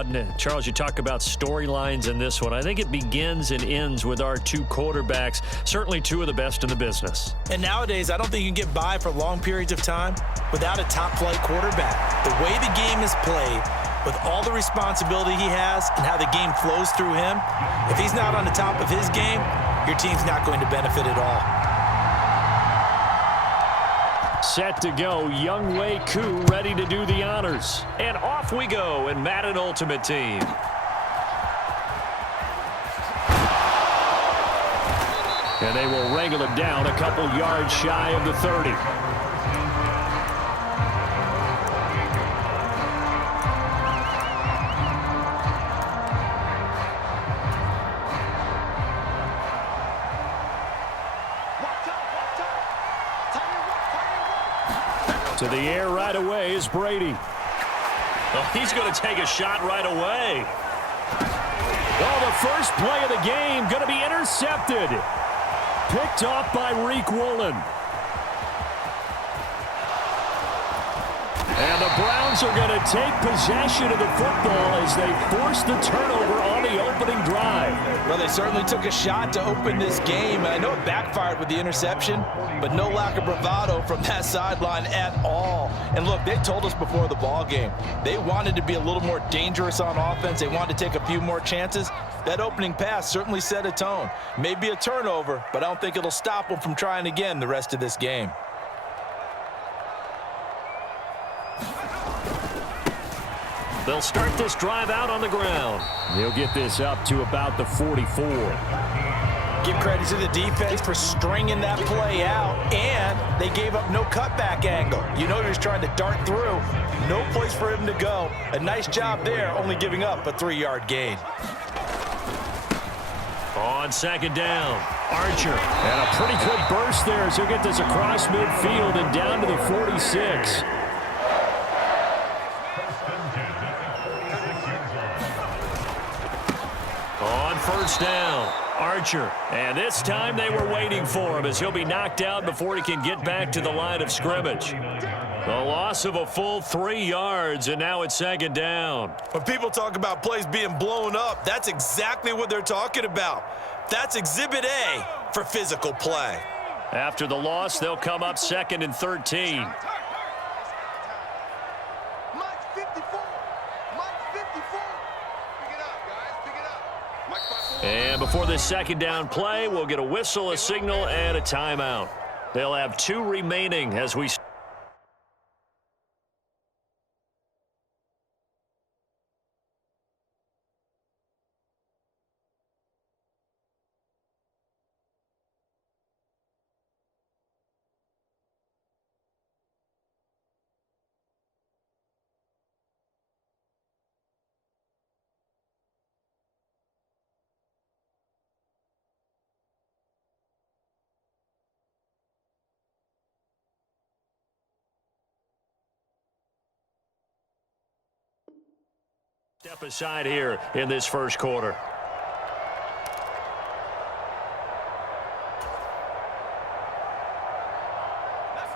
Well, and Charles, you talk about storylines in this one. I think it begins and ends with our two quarterbacks, certainly two of the best in the business. And nowadays, I don't think you can get by for long periods of time without a top-flight quarterback. The way the game is played, with all the responsibility he has and how the game flows through him, if he's not on the top of his game, your team's not going to benefit at all. Set to go, Young Wei Koo ready to do the honors. And off we go in Madden Ultimate Team. And they will wrangle him down a couple yards shy of the 30. To the air right away is Brady. Oh, he's going to take a shot right away. Oh, the first play of the game going to be intercepted. Picked off by Reek Woolen. And the Browns are going to take possession of the football as they force the turnover on the opening drive. Well, they certainly took a shot to open this game. I know it backfired with the interception, but no lack of bravado from that sideline at all. And look, they told us before the ball game, they wanted to be a little more dangerous on offense. They wanted to take a few more chances. That opening pass certainly set a tone. Maybe a turnover, but I don't think it'll stop them from trying again the rest of this game. They'll start this drive out on the ground. He'll get this up to about the 44. Give credit to the defense for stringing that play out, and they gave up no cutback angle. You know he was trying to dart through. No place for him to go. A nice job there, only giving up a 3-yard gain. On second down, Archer. And a pretty good burst there as he'll get this across midfield and down to the 46. On first down, Archer. And this time they were waiting for him as he'll be knocked out before he can get back to the line of scrimmage. The loss of a full 3 yards, and now it's second down. When people talk about plays being blown up, that's exactly what they're talking about. That's Exhibit A for physical play. After the loss, they'll come up second and 13. And before this second down play, we'll get a whistle, a signal, and a timeout. They'll have 2 remaining as we step aside here in this first quarter.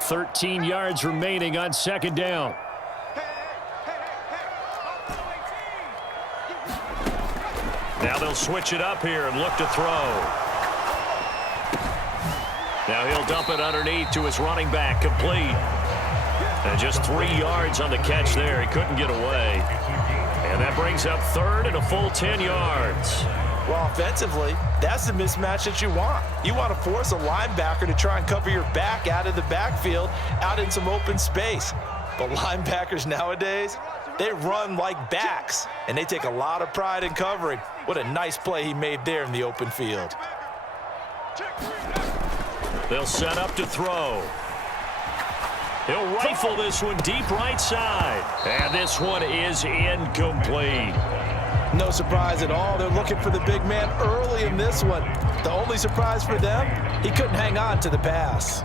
"13 yards remaining on second down. Now they'll switch it up here and look to throw. Now he'll dump it underneath to his running back, complete. And just 3 yards on the catch there. He couldn't get away. And that brings up third and a full 10 yards. Well, offensively, that's the mismatch that you want. You want to force a linebacker to try and cover your back out of the backfield, out in some open space. But linebackers nowadays, they run like backs, and they take a lot of pride in covering. What a nice play he made there in the open field. They'll set up to throw. He'll rifle this one deep right side. And this one is incomplete. No surprise at all. They're looking for the big man early in this one. The only surprise for them, he couldn't hang on to the pass.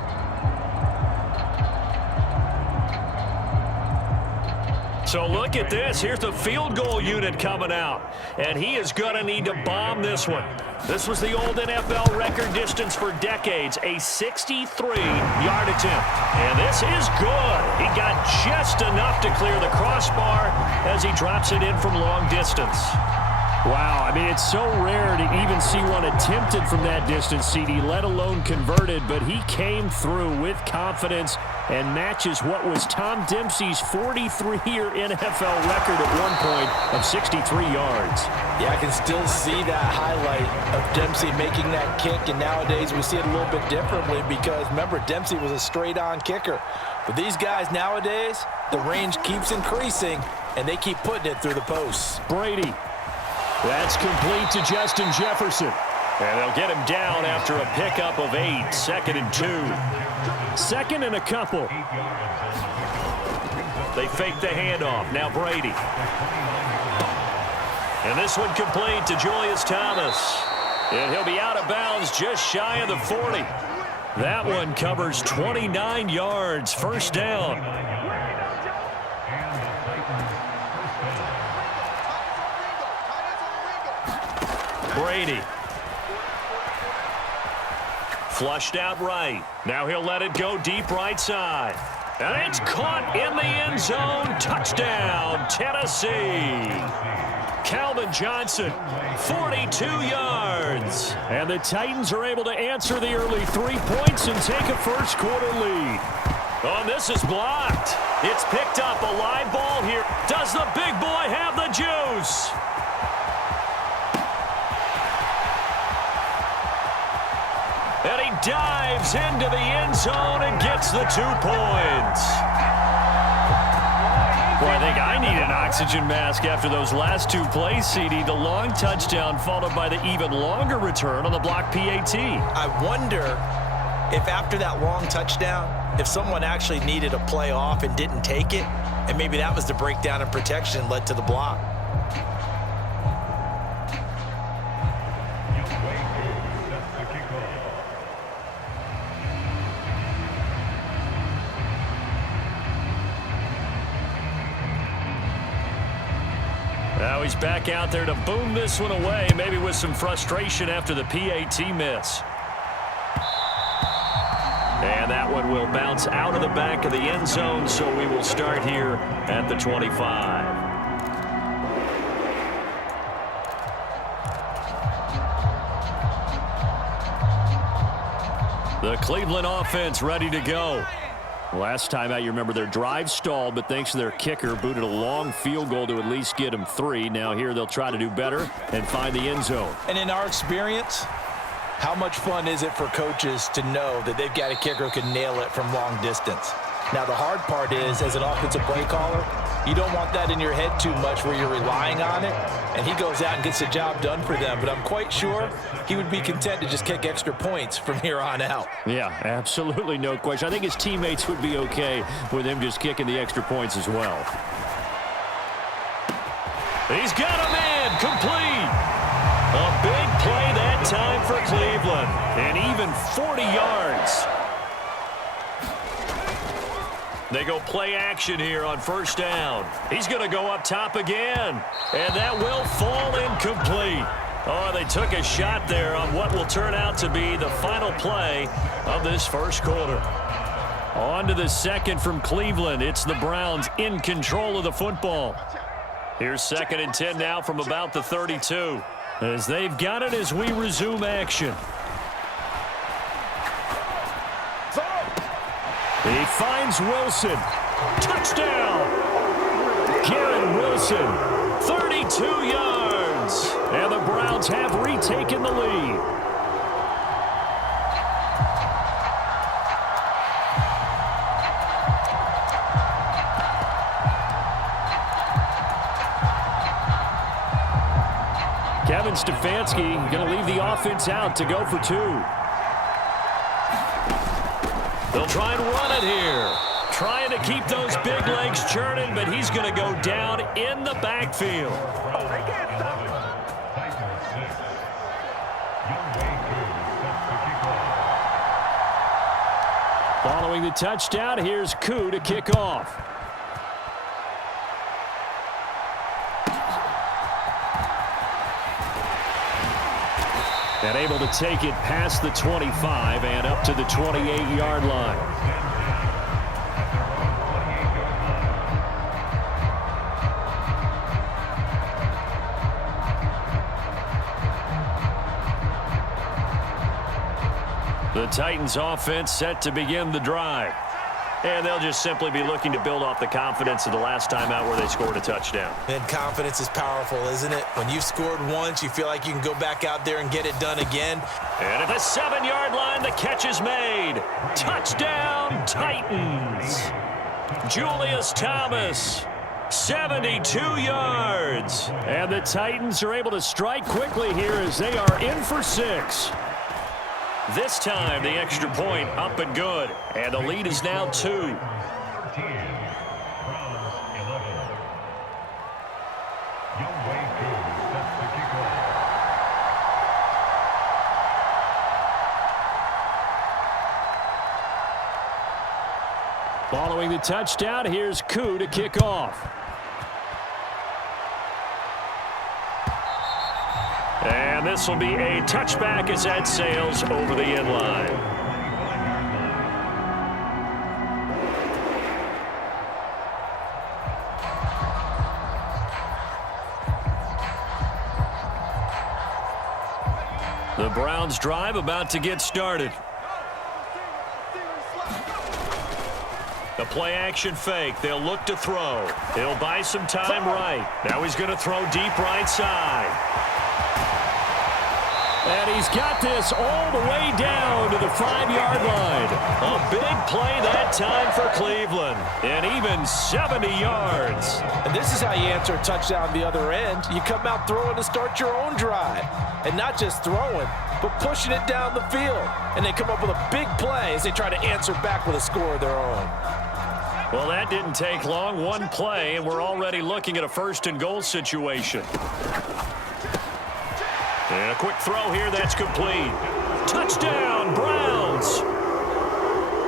So look at this. Here's the field goal unit coming out. And he is going to need to bomb this one. This was the old NFL record distance for decades, a 63-yard attempt. And this is good. He got just enough to clear the crossbar as he drops it in from long distance. Wow, I mean, it's so rare to even see one attempted from that distance, CD, let alone converted, but he came through with confidence and matches what was Tom Dempsey's 43-year NFL record at one point of 63 yards. Yeah, I can still see that highlight of Dempsey making that kick, and nowadays we see it a little bit differently because, remember, Dempsey was a straight-on kicker. But these guys nowadays, the range keeps increasing, and they keep putting it through the posts. Brady. That's complete to Justin Jefferson. And they'll get him down after a pickup of 8, 2nd and 2. Second and a couple. They fake the handoff. Now Brady. And this one complete to Julius Thomas. And he'll be out of bounds just shy of the 40. That one covers 29 yards. First down. Brady. Flushed out right. Now he'll let it go deep right side. And it's caught in the end zone. Touchdown, Tennessee. Calvin Johnson, 42 yards. And the Titans are able to answer the early 3 points and take a first quarter lead. Oh, this is blocked. It's picked up. A live ball here. Does the big boy have the juice? And he dives into the end zone and gets the 2 points. Boy, I think I need an oxygen mask after those last 2 plays, CD. The long touchdown followed by the even longer return on the block PAT. I wonder if after that long touchdown, if someone actually needed a play off and didn't take it, and maybe that was the breakdown in protection led to the block. Now he's back out there to boom this one away, maybe with some frustration after the PAT miss. And that one will bounce out of the back of the end zone, so we will start here at the 25. The Cleveland offense ready to go. Last time out, you remember their drive stalled, but thanks to their kicker, booted a long field goal to at least get them 3. Now here they'll try to do better and find the end zone. And in our experience, how much fun is it for coaches to know that they've got a kicker who can nail it from long distance? Now the hard part is, as an offensive play caller, you don't want that in your head too much where you're relying on it, and he goes out and gets the job done for them. But I'm quite sure he would be content to just kick extra points from here on out. Yeah, absolutely no question. I think his teammates would be okay with him just kicking the extra points as well. He's got a man complete. A big play that time for Cleveland, and even 40 yards. They go play action here on first down. He's going to go up top again, and that will fall incomplete. Oh, they took a shot there on what will turn out to be the final play of this first quarter. On to the second from Cleveland. It's the Browns in control of the football. Here's 2nd and 10 now from about the 32. As they've got it as we resume action. He finds Wilson. Touchdown! Garrett Wilson, 32 yards. And the Browns have retaken the lead. Kevin Stefanski going to leave the offense out to go for 2. They'll try and run it here. Trying to keep those big legs churning, but he's going to go down in the backfield. Following the touchdown, here's Koo to kick off. And able to take it past the 25 and up to the 28-yard line. The Titans offense set to begin the drive. And they'll just simply be looking to build off the confidence of the last time out where they scored a touchdown. And confidence is powerful, isn't it? When you've scored once, you feel like you can go back out there and get it done again. And at the 7-yard line, the catch is made. Touchdown, Titans. Julius Thomas, 72 yards. And the Titans are able to strike quickly here as they are in for 6. This time, the extra point up and good. And the lead is now 2. Following the touchdown, here's Koo to kick off. And this will be a touchback as that sails over the end line. The Browns drive about to get started. The play action fake. They'll look to throw. He'll buy some time right. Now he's going to throw deep right side. And he's got this all the way down to the 5-yard line. A big play that time for Cleveland. And even 70 yards. And this is how you answer a touchdown the other end. You come out throwing to start your own drive. And not just throwing, but pushing it down the field. And they come up with a big play as they try to answer back with a score of their own. Well, that didn't take long. One play, and we're already looking at a 1st and goal situation. And a quick throw here that's complete. Touchdown, Browns.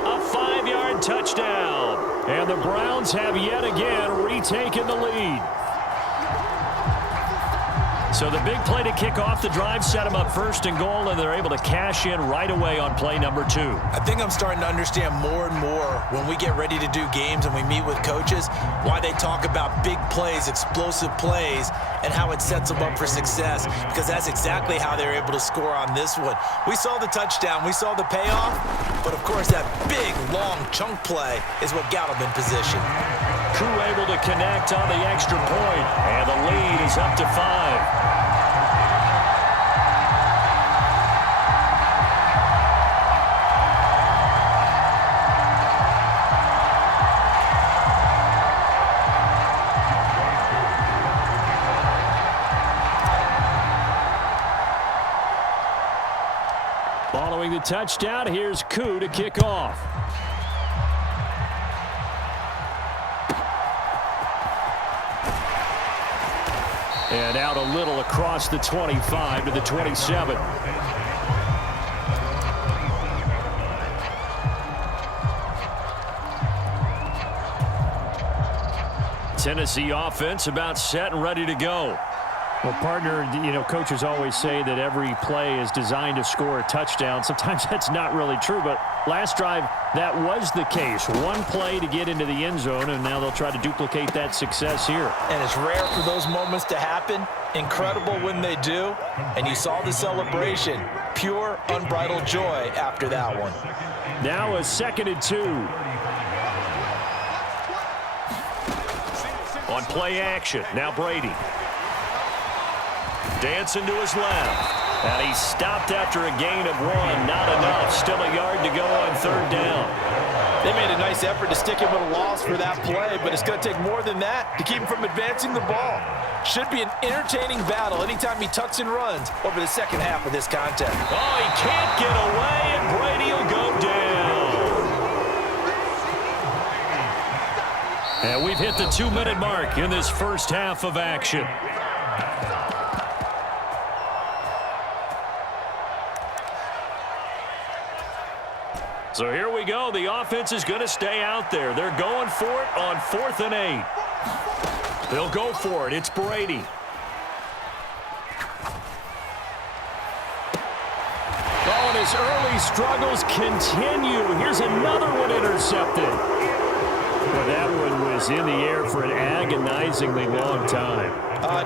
A 5-yard touchdown. And the Browns have yet again retaken the lead. So the big play to kick off the drive set them up 1st and goal, and they're able to cash in right away on play number 2. I think I'm starting to understand more and more when we get ready to do games and we meet with coaches why they talk about big plays, explosive plays, and how it sets them up for success, because that's exactly how they're able to score on this one. We saw the touchdown. We saw the payoff. But, of course, that big, long chunk play is what got them in position. Koo able to connect on the extra point, and the lead is up to 5. Following the touchdown, here's Koo to kick off. And out a little across the 25 to the 27. Tennessee offense about set and ready to go. Well, partner, coaches always say that every play is designed to score a touchdown. Sometimes that's not really true, but last drive, that was the case. One play to get into the end zone, and now they'll try to duplicate that success here. And it's rare for those moments to happen. Incredible when they do. And you saw the celebration. Pure, unbridled joy after that one. Now a 2nd and 2. On play action, now Brady. Dancing to his left. And he stopped after a gain of 1. Not enough. Still a yard to go on 3rd down. They made a nice effort to stick him with a loss for that play, but it's going to take more than that to keep him from advancing the ball. Should be an entertaining battle anytime he tucks and runs over the second half of this contest. Oh, he can't get away, and Brady will go down. And we've hit the 2-minute mark in this first half of action. So here we go. The offense is going to stay out there. They're going for it on 4th and 8. They'll go for it. It's Brady. struggles continue. Here's another one intercepted. Well, that one was in the air for an agonizingly long time.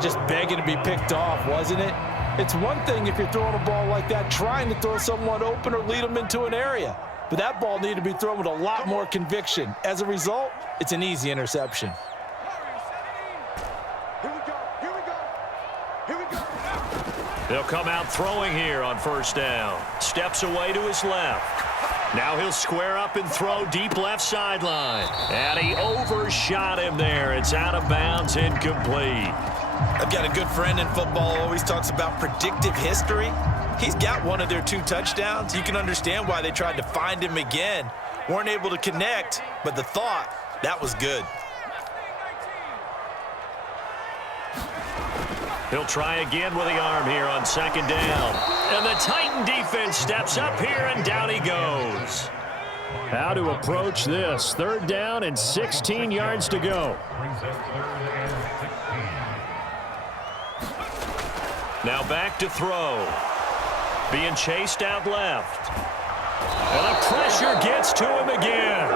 Just begging to be picked off, wasn't it? It's one thing if you're throwing a ball like that, trying to throw someone open or lead them into an area. But that ball needed to be thrown with a lot more conviction. As a result, it's an easy interception. They'll come out throwing here on first down. Steps away to his left. Now he'll square up and throw deep left sideline. And he overshot him there. It's out of bounds, incomplete. I've got a good friend in football who always talks about predictive history. He's got one of their 2 touchdowns. You can understand why they tried to find him again. Weren't able to connect, but the thought, that was good. He'll try again with the arm here on second down. And the Titan defense steps up here, and down he goes. How to approach this. Third down and 16 yards to go. Now back to throw. Being chased out left. And the pressure gets to him again.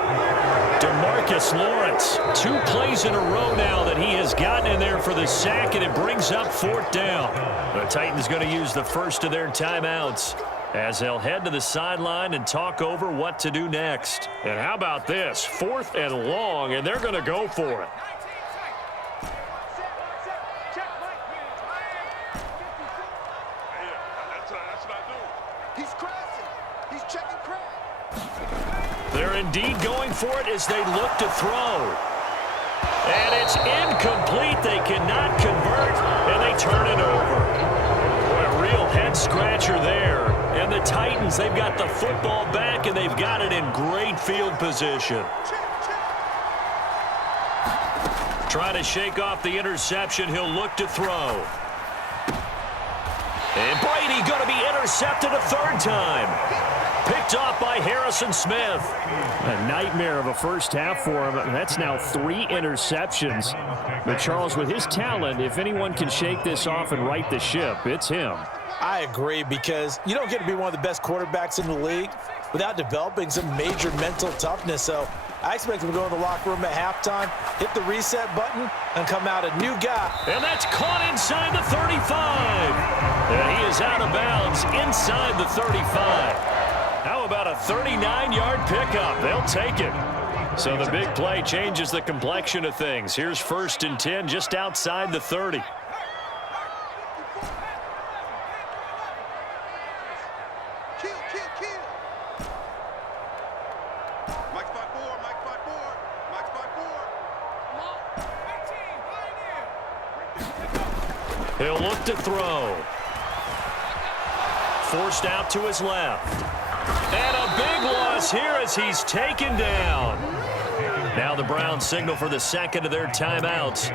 DeMarcus Lawrence, 2 plays in a row now that he has gotten in there for the sack, and it brings up 4th down. The Titans going to use the first of their timeouts as they'll head to the sideline and talk over what to do next. And how about this? 4th and long, and they're going to go for it. They're indeed going for it as they look to throw. And it's incomplete. They cannot convert, and they turn it over. Boy, a real head-scratcher there. And the Titans, they've got the football back, and they've got it in great field position. Trying to shake off the interception. He'll look to throw. And Brady going to be intercepted a 3rd time. Picked off by Harrison Smith. A nightmare of a first half for him. That's now 3 interceptions. But Charles, with his talent, if anyone can shake this off and right the ship, it's him. I agree, because you don't get to be one of the best quarterbacks in the league without developing some major mental toughness. So I expect him to go in the locker room at halftime, hit the reset button, and come out a new guy. And that's caught inside the 35. And he is out of bounds inside the 35. How about a 39-yard pickup? They'll take it. So the big play changes the complexion of things. Here's 1st and 10 just outside the 30. He'll look to throw. Forced out to his left. And a big loss here as he's taken down. Now the Browns signal for the 2nd of their timeouts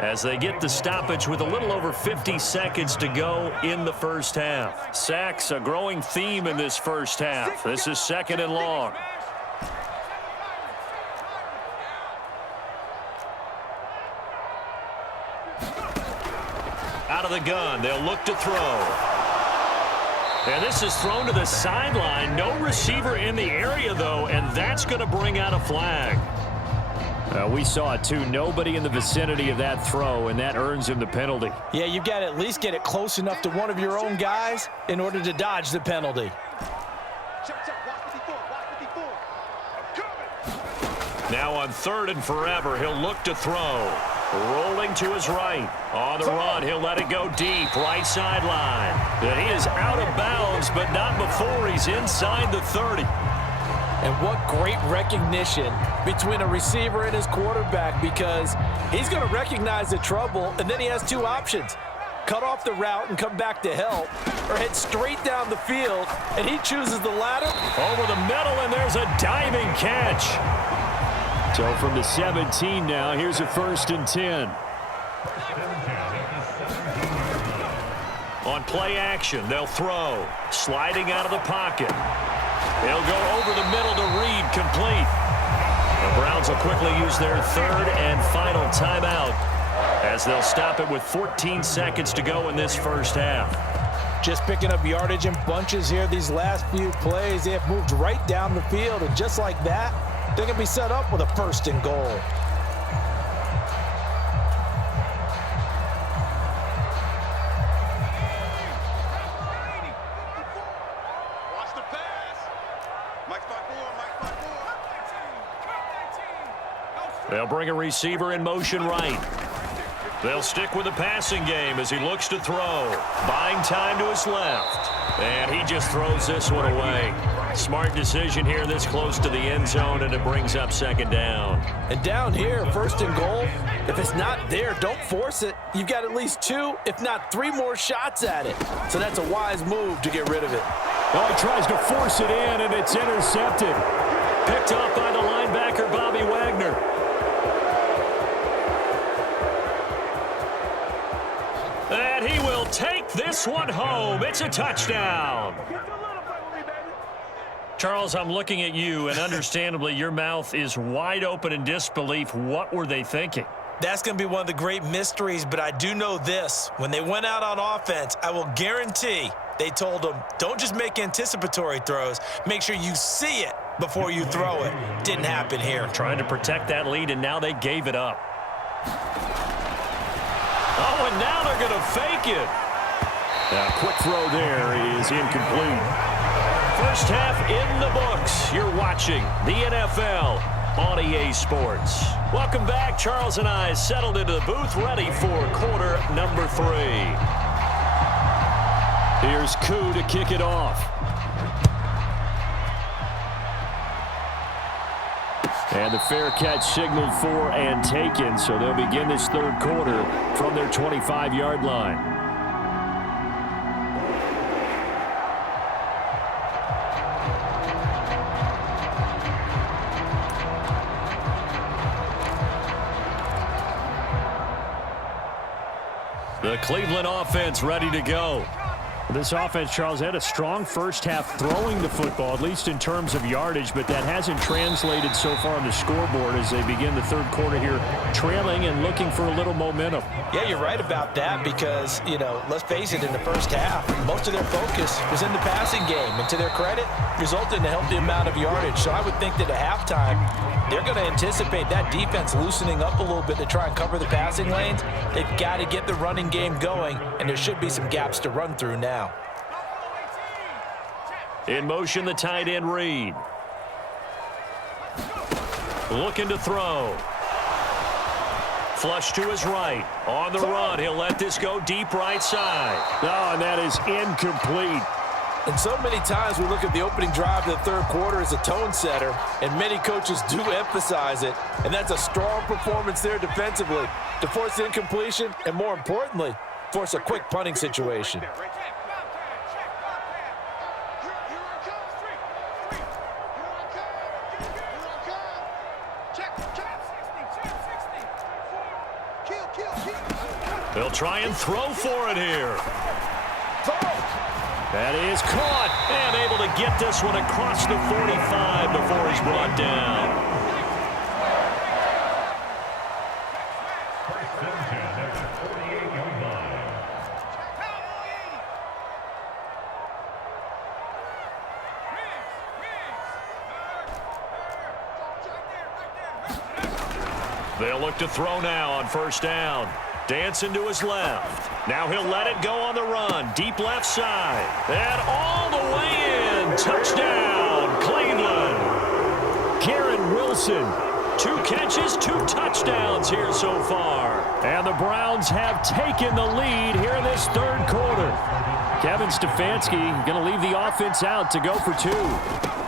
as they get the stoppage with a little over 50 seconds to go in the first half. Sacks, a growing theme in this first half. This is 2nd and long. Out of the gun, they'll look to throw. And this is thrown to the sideline. No receiver in the area, though, and that's going to bring out a flag. We saw it, too. Nobody in the vicinity of that throw, and that earns him the penalty. Yeah, you've got to at least get it close enough to one of your own guys in order to dodge the penalty. Now on 3rd and forever, he'll look to throw. Rolling to his right. On the run, he'll let it go deep, right sideline. And he is out of bounds, but not before he's inside the 30. And what great recognition between a receiver and his quarterback, because he's going to recognize the trouble, and then he has 2 options. Cut off the route and come back to help, or head straight down the field, and he chooses the latter. Over the middle, and there's a diving catch. So from the 17 now, here's a 1st and 10. On play action, they'll throw. Sliding out of the pocket. They'll go over the middle to Reed, complete. The Browns will quickly use their 3rd and final timeout as they'll stop it with 14 seconds to go in this first half. Just picking up yardage in bunches here these last few plays. They have moved right down the field, and just like that, they're going to be set up with a 1st and goal. They'll bring a receiver in motion right. They'll stick with the passing game as he looks to throw. Buying time to his left. And he just throws this one away. Smart decision here this close to the end zone, and it brings up 2nd down. And down here, 1st and goal, if it's not there, don't force it. You've got at least 2, if not 3 more shots at it. So that's a wise move to get rid of it. Oh, he tries to force it in, and it's intercepted. Picked off by the linebacker, Bobby Wagner. And he will take this one home. It's a touchdown. Charles, I'm looking at you, and understandably, your mouth is wide open in disbelief. What were they thinking? That's going to be one of the great mysteries, but I do know this. When they went out on offense, I will guarantee they told them, don't just make anticipatory throws. Make sure you see it before you throw it. Didn't happen here. Trying to protect that lead, and now they gave it up. Oh, and now they're going to fake it. A quick throw there is incomplete. First half in the books. You're watching the NFL on EA Sports. Welcome back. Charles and I settled into the booth, ready for quarter number 3. Here's Koo to kick it off. And the fair catch signaled for and taken, so they'll begin this 3rd quarter from their 25-yard line. The Cleveland offense ready to go. This offense, Charles, had a strong first half throwing the football, at least in terms of yardage, but that hasn't translated so far on the scoreboard as they begin the 3rd quarter here, trailing and looking for a little momentum. Yeah, you're right about that because, let's face it, in the first half, most of their focus was in the passing game, and to their credit, resulted in a healthy amount of yardage. So I would think that at halftime, they're going to anticipate that defense loosening up a little bit to try and cover the passing lanes. They've got to get the running game going, and there should be some gaps to run through now. In motion, the tight end Reed. Looking to throw. Flush to his right. On the run, he'll let this go deep right side. Oh, and that is incomplete. And so many times we look at the opening drive of the 3rd quarter as a tone setter, and many coaches do emphasize it. And that's a strong performance there defensively to force the incompletion and, more importantly, force a quick punting situation. They'll try and throw for it here. That is caught and able to get this one across the 45 before he's brought down. They'll look to throw now on 1st down. Dancing to his left. Now he'll let it go on the run. Deep left side. And all the way in. Touchdown, Cleveland. Garrett Wilson. 2 catches, 2 touchdowns here so far. And the Browns have taken the lead here in this 3rd quarter. Kevin Stefanski going to leave the offense out to go for 2.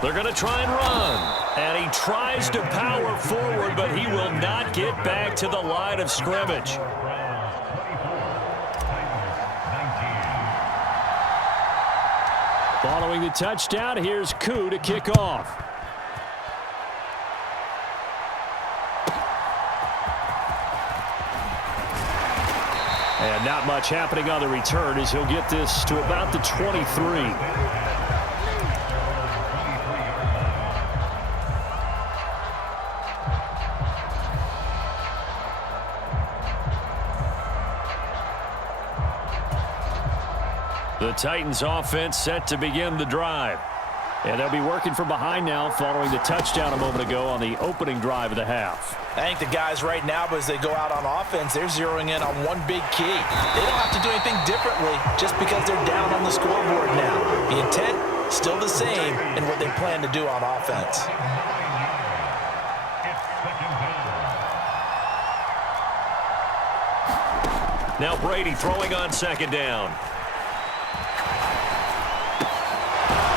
They're going to try and run. And he tries to power forward, but he will not get back to the line of scrimmage. Following the touchdown, here's Koo to kick off. And not much happening on the return as he'll get this to about the 23. The Titans offense set to begin the drive. And they'll be working from behind now following the touchdown a moment ago on the opening drive of the half. I think the guys right now, as they go out on offense, they're zeroing in on one big key. They don't have to do anything differently just because they're down on the scoreboard now. The intent, still the same in what they plan to do on offense. Now Brady throwing on second down.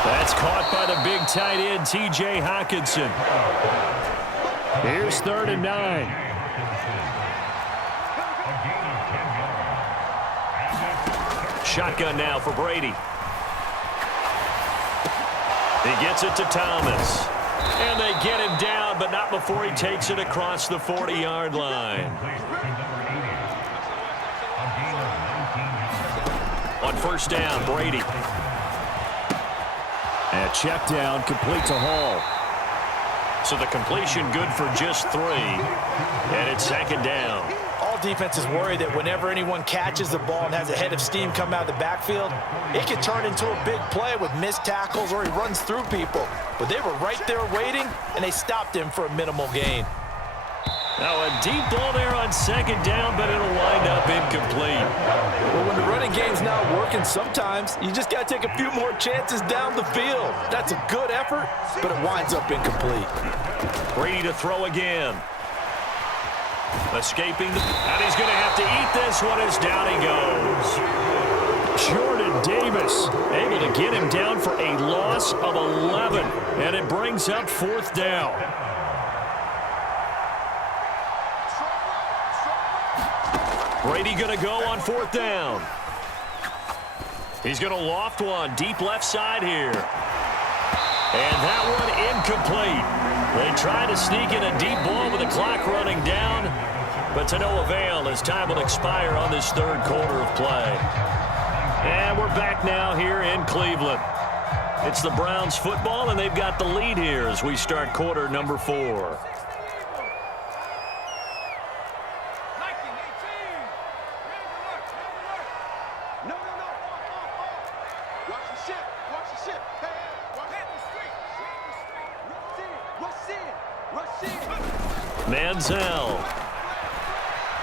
That's caught by the big tight end, T.J. Hockenson. Here's 3rd and 9. Shotgun now for Brady. He gets it to Thomas. And they get him down, but not before he takes it across the 40-yard line. On first down, Brady. And check down, complete to Hall. So the completion good for just 3. And it's second down. All defenses worry that whenever anyone catches the ball and has a head of steam come out of the backfield, it can turn into a big play with missed tackles or he runs through people. But they were right there waiting, and they stopped him for a minimal gain. Now a deep ball there on second down, but it'll wind up incomplete. Well, when the running game's not working, sometimes you just got to take a few more chances down the field. That's a good effort, but it winds up incomplete. Brady to throw again. Escaping, and he's going to have to eat this one as down he goes. Jordan Davis able to get him down for a loss of 11, and it brings up 4th down. Brady going to go on 4th down. He's going to loft one deep left side here. And that one incomplete. They try to sneak in a deep ball with the clock running down, but to no avail as time will expire on this 3rd quarter of play. And we're back now here in Cleveland. It's the Browns football, and they've got the lead here as we start quarter number 4. Manziel.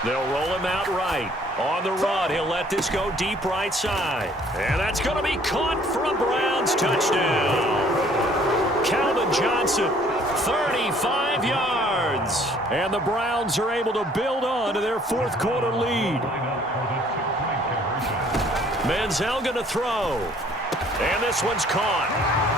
They'll roll him out right. On the run, he'll let this go deep right side. And that's going to be caught for a Browns touchdown. Calvin Johnson, 35 yards. And the Browns are able to build on to their 4th quarter lead. Manziel going to throw. And this one's caught.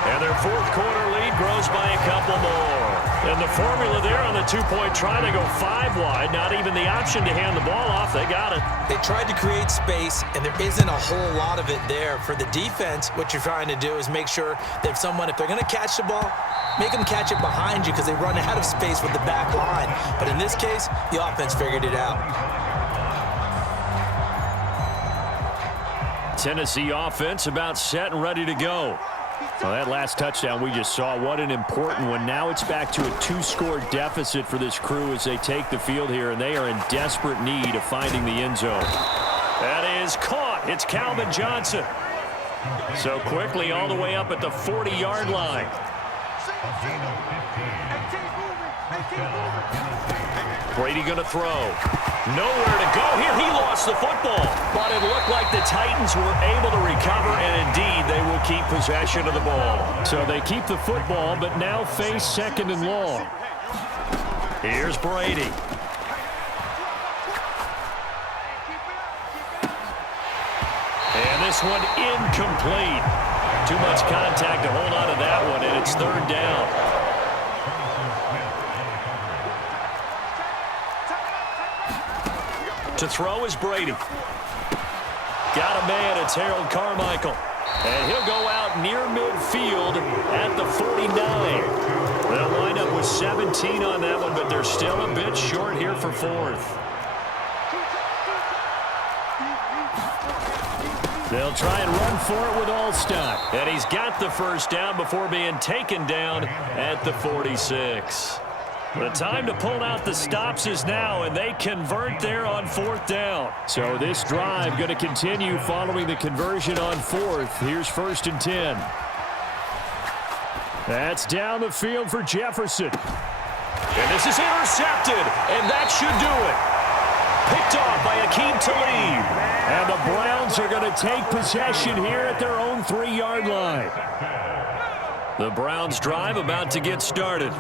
And their 4th quarter lead grows by a couple more. And the formula there on the 2-point try to go 5 wide. Not even the option to hand the ball off. They got it. They tried to create space, and there isn't a whole lot of it there. For the defense, what you're trying to do is make sure that if they're going to catch the ball, make them catch it behind you because they run out of space with the back line. But in this case, the offense figured it out. Tennessee offense about set and ready to go. Well, that last touchdown we just saw, what an important one. Now it's back to a 2-score deficit for this crew as they take the field here, and they are in desperate need of finding the end zone. That is caught. It's Calvin Johnson. So quickly all the way up at the 40-yard line. Brady going to throw. Nowhere to go here. He lost the football. But it looked like the Titans were able to recover, and indeed they will keep possession of the ball. So they keep the football, but now face 2nd and long. Here's Brady. And this one incomplete. Too much contact to hold on to that one, and it's 3rd down. To throw is Brady. Got a man, it's Harold Carmichael. And he'll go out near midfield at the 49. They'll wind up with 17 on that one, but they're still a bit short here for 4th. They'll try and run for it with Allstott. And he's got the first down before being taken down at the 46. The time to pull out the stops is now, and they convert there on 4th down. So this drive going to continue following the conversion on 4th. Here's 1st and 10. That's down the field for Jefferson. And this is intercepted, and that should do it. Picked off by Akeem Talib. And the Browns are going to take possession here at their own 3-yard line. The Browns drive about to get started.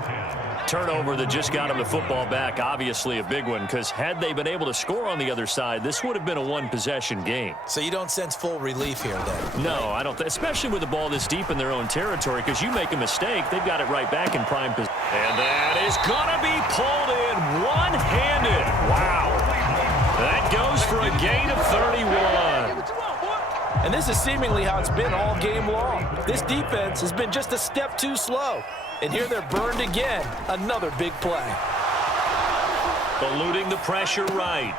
Turnover that just got them the football back, obviously a big one, because had they been able to score on the other side, this would have been a one-possession game. So you don't sense full relief here, then? No, I don't, especially with the ball this deep in their own territory, because you make a mistake, they've got it right back in prime position. And that is going to be pulled in one-handed. Wow. That goes for a gain of 31. And this is seemingly how it's been all game long. This defense has been just a step too slow. And here they're burned again. Another big play. Eluding the pressure right.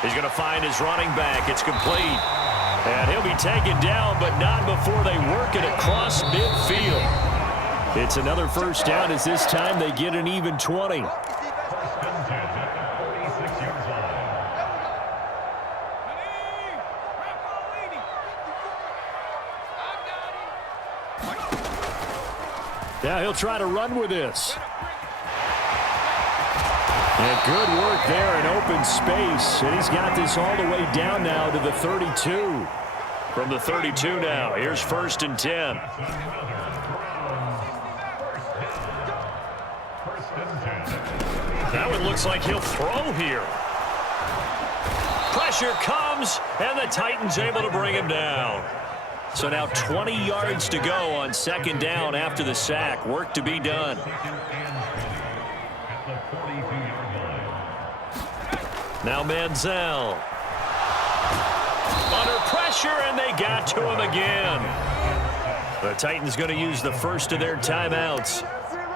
He's going to find his running back. It's complete. And he'll be taken down, but not before they work it across midfield. It's another 1st down as this time they get an even 20. Now he'll try to run with this. And good work there in open space. And he's got this all the way down now to the 32. From the 32 now, here's 1st and 10. That one looks like he'll throw here. Pressure comes, and the Titans able to bring him down. So now 20 yards to go on 2nd down after the sack. Work to be done. Now Manziel. Under pressure, and they got to him again. The Titans going to use the first of their timeouts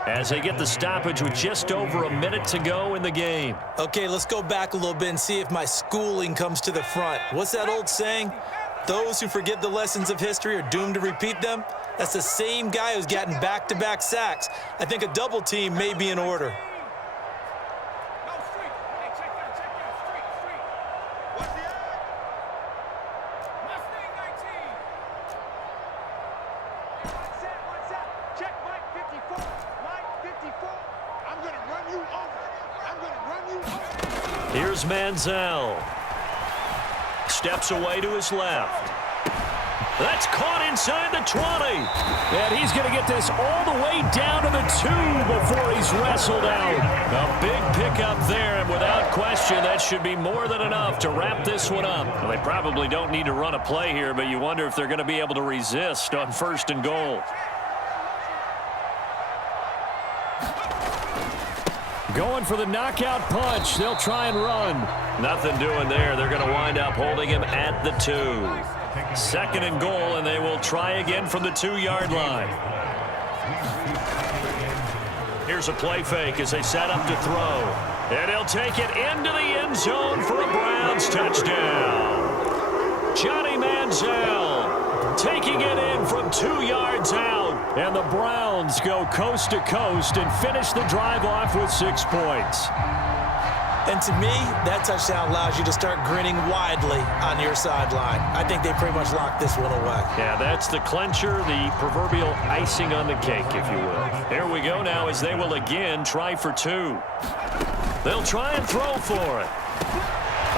as they get the stoppage with just over a minute to go in the game. Okay, let's go back a little bit and see if my schooling comes to the front. What's that old saying? Those who forget the lessons of history are doomed to repeat them. That's the same guy who's gotten back-to-back sacks. I think a double team may be in order. Here's Manziel. Steps away to his left. That's caught inside the 20. And he's going to get this all the way down to the 2 before he's wrestled out. A big pickup there, and without question, that should be more than enough to wrap this one up. Well, they probably don't need to run a play here, but you wonder if they're going to be able to resist on 1st and goal. Going for the knockout punch. They'll try and run. Nothing doing there. They're going to wind up holding him at the 2. 2nd and goal, and they will try again from the 2-yard line. Here's a play fake as they set up to throw. And he'll take it into the end zone for a Browns touchdown. Johnny Manziel taking it in from 2 yards out. And the Browns go coast to coast and finish the drive off with 6 points. And to me, that touchdown allows you to start grinning widely on your sideline. I think they pretty much locked this one away. Yeah, that's the clincher, the proverbial icing on the cake, if you will. Here we go now as they will again try for 2. They'll try and throw for it.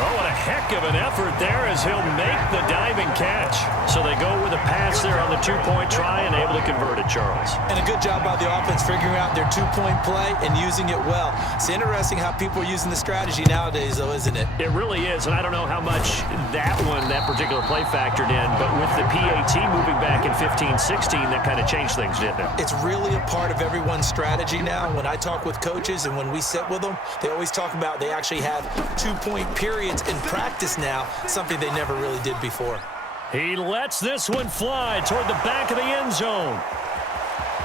Oh, what a heck of an effort there as he'll make the diving catch. So they go with a pass there on the 2-point try and able to convert it, Charles. And a good job by the offense figuring out their 2-point play and using it well. It's interesting how people are using the strategy nowadays, though, isn't it? It really is, and I don't know how much that particular play factored in, but with the PAT moving back in 15-16, that kind of changed things, didn't it? It's really a part of everyone's strategy now. When I talk with coaches and when we sit with them, they always talk about they actually have 2-point periods in practice now, something they never really did before. He lets this one fly toward the back of the end zone.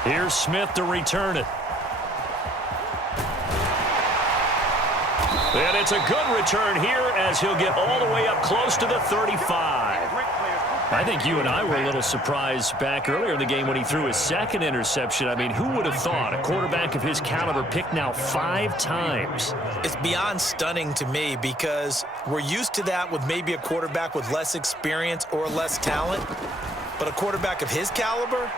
Here's Smith to return it. And it's a good return here as he'll get all the way up close to the 35. I think you and I were a little surprised back earlier in the game when he threw his second interception. I mean, who would have thought a quarterback of his caliber picked now 5 times? It's beyond stunning to me because we're used to that with maybe a quarterback with less experience or less talent. But a quarterback of his caliber,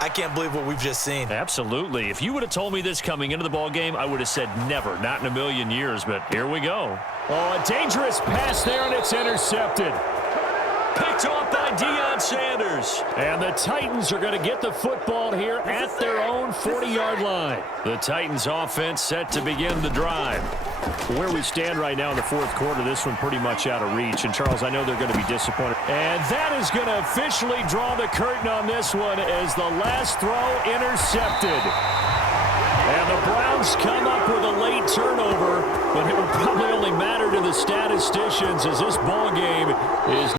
I can't believe what we've just seen. Absolutely. If you would have told me this coming into the ball game, I would have said never, not in a million years. But here we go. Oh, a dangerous pass there, and it's intercepted. Picked off by Deion Sanders. And the Titans are going to get the football here at their own 40-yard line. The Titans offense set to begin the drive. Where we stand right now in the fourth quarter, this one pretty much out of reach. And, Charles, I know they're going to be disappointed. And that is going to officially draw the curtain on this one as the last throw intercepted. And the Browns come up with a late turnover, but it would probably only matter to the statisticians as this ball game is